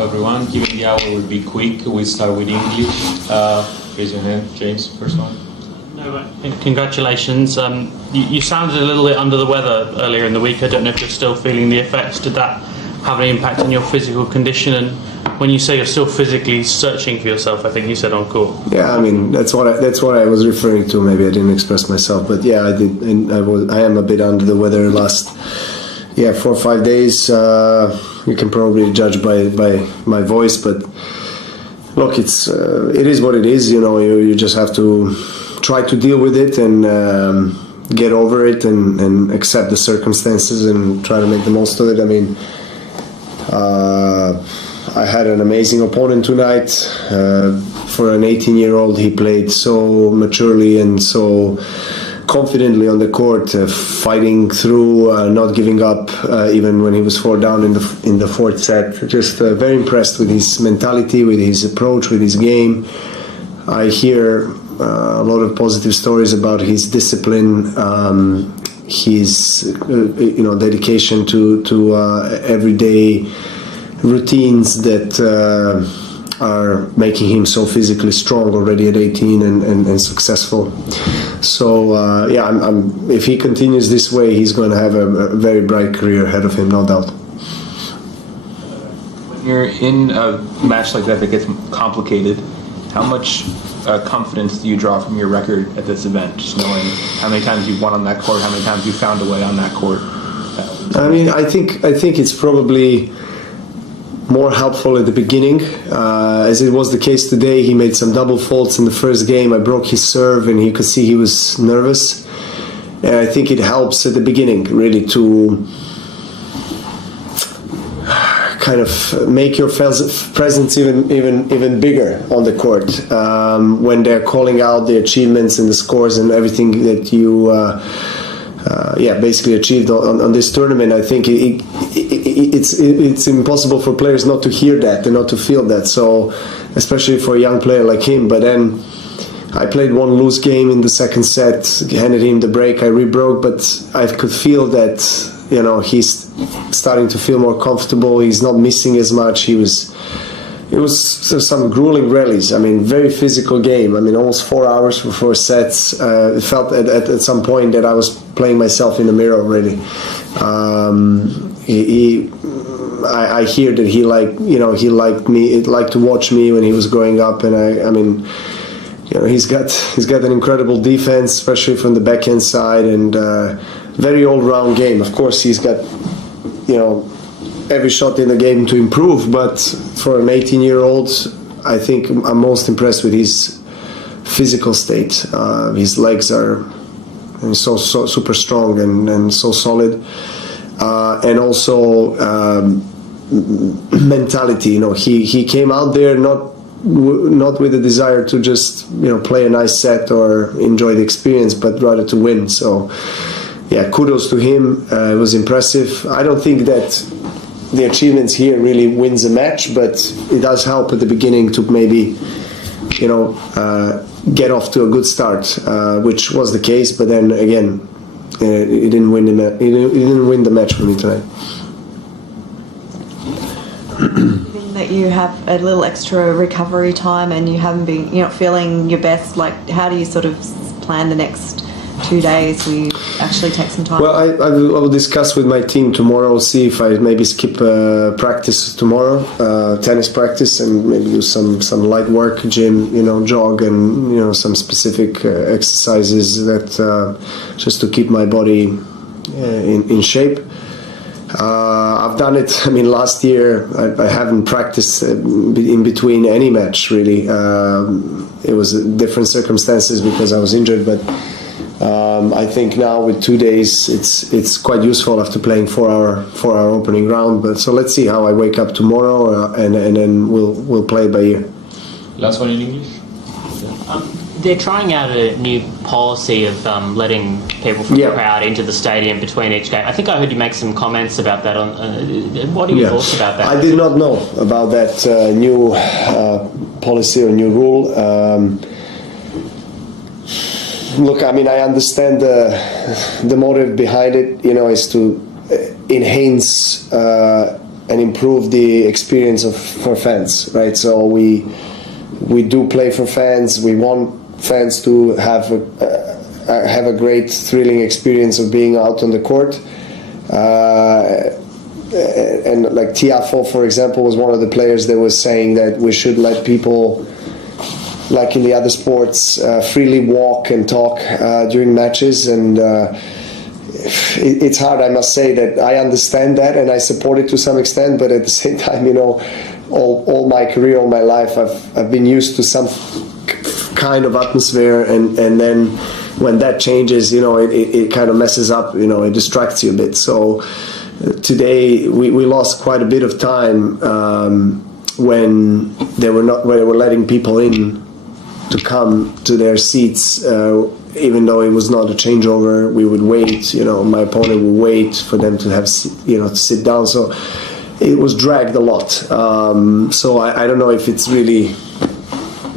everyone. Given the hour will be quick, we start with English. Raise your hand, James, first one. NOVAK, congratulations. You sounded a little bit under the weather earlier in the week. I don't know if you're still feeling the effects. Did that have an impact on your physical condition? And when you say you're still physically searching for yourself, I think you said on court. Yeah, I mean that's what I was referring to. Maybe I didn't express myself, but yeah, I did. And I am a bit under the weather last 4 or 5 days. You can probably judge by my voice, but look, it is what it is. You know, you just have to try to deal with it and get over it and accept the circumstances and try to make the most of it. I mean, I had an amazing opponent tonight. For an 18-year-old, he played so maturely and so confidently on the court, fighting through, not giving up, even when he was 4 down in the fourth set. Just very impressed with his mentality, with his approach, with his game. I hear a lot of positive stories about his discipline, his dedication to everyday routines that are making him so physically strong already at 18 and successful. So if he continues this way, he's going to have a very bright career ahead of him, no doubt. When you're in a match like that gets complicated, how much confidence do you draw from your record at this event? Just knowing how many times you've won on that court, how many times you found a way on that court. I mean, I think it's probably more helpful at the beginning, as it was the case today. He made some double faults in the first game. I broke his serve, and you could see he was nervous. And I think it helps at the beginning, really, to kind of make your presence even bigger on the court when they're calling out the achievements and the scores and everything that you basically achieved on this tournament. I think it's impossible for players not to hear that and not to feel that. So especially for a young player like him. But then I played one loose game in the second set, handed him the break, I rebroke, but I could feel that, you know, he's starting to feel more comfortable. He's not missing as much. It was some grueling rallies. I mean, very physical game. I mean, almost 4 hours for 4 sets. It felt at some point that I was playing myself in the mirror already. I hear that he liked to watch me when he was growing up, and I mean, you know, he's got an incredible defense, especially from the backhand side, and very all-round game. Of course, he's got, you know, every shot in the game to improve, but for an 18-year-old, I think I'm most impressed with his physical state. His legs are so super strong and so solid, and also mentality. You know, he came out there not with a desire to just, you know, play a nice set or enjoy the experience, but rather to win. So yeah, kudos to him. It was impressive. I don't think that the achievements here really wins a match, but it does help at the beginning to maybe, you know, get off to a good start, which was the case. But then again, he didn't win the match for me tonight. That you have a little extra recovery time and you haven't been, you're not feeling your best. Like, how do you sort of plan the next 2 days? Will you actually take some time? Well, I will discuss with my team tomorrow, see if I maybe skip practice tomorrow, tennis practice, and maybe do some light work, gym, you know, jog, and, you know, some specific exercises that just to keep my body in shape. I've done it. I mean, last year I haven't practiced in between any match really. It was different circumstances because I was injured, but I think now with 2 days it's quite useful after playing 4 hour opening round. But so let's see how I wake up tomorrow, and then we'll play it by ear. Last one in English. They're trying out a new policy of letting people from the crowd into the stadium between each game. I think I heard you make some comments about that. What are your thoughts about that? I did not know about that new policy or new rule. Look, I mean, I understand the motive behind it. You know, is to enhance and improve the experience for fans, right? So we do play for fans. We want fans to have a great, thrilling experience of being out on the court. And like Tiafo, for example, was one of the players that was saying that we should let people, like in the other sports, freely walk and talk during matches. And it's hard, I must say, that I understand that and I support it to some extent, but at the same time, you know, all my career, all my life, I've been used to some kind of atmosphere, and then when that changes, you know, it kind of messes up, you know, it distracts you a bit. So today we lost quite a bit of time when they were letting people in to come to their seats, even though it was not a changeover. We would wait, you know, my opponent would wait for them to have, you know, to sit down. So it was dragged a lot. So I don't know if it's really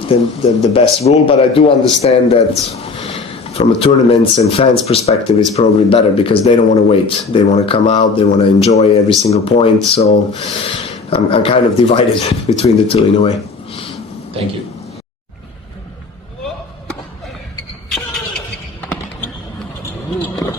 the best rule, but I do understand that from a tournaments and fans perspective, it's probably better because they don't want to wait. They want to come out, they want to enjoy every single point. So I'm kind of divided between the two in a way. Thank you. Ooh.